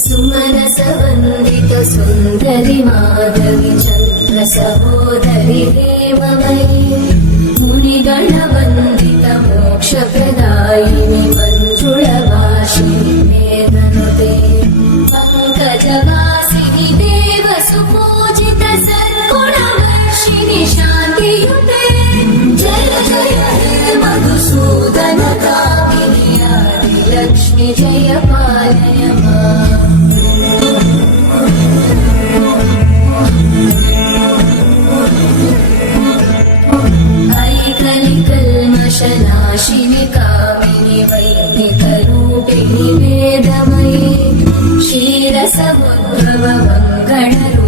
सुमनसवन्दित सुन्दरि माधवि चन्द्र सहोदरि हेममयि मुनिगणवन्दित मोक्षप्रदायिनि मञ्जुळवासिनि वेदनुते पङ्कजवासिनि देव सुपूजित सद्गुणवर्षिणि शान्तियुते जय जय हे मधुसूदन कामिनि आदिलक्ष्मि जय पालय माम् कलिकल्मषनाशिनि कामिनि वैदिकरूपिणि वेदमयि क्षीरसमुद्भव मङ्गलरूपिणि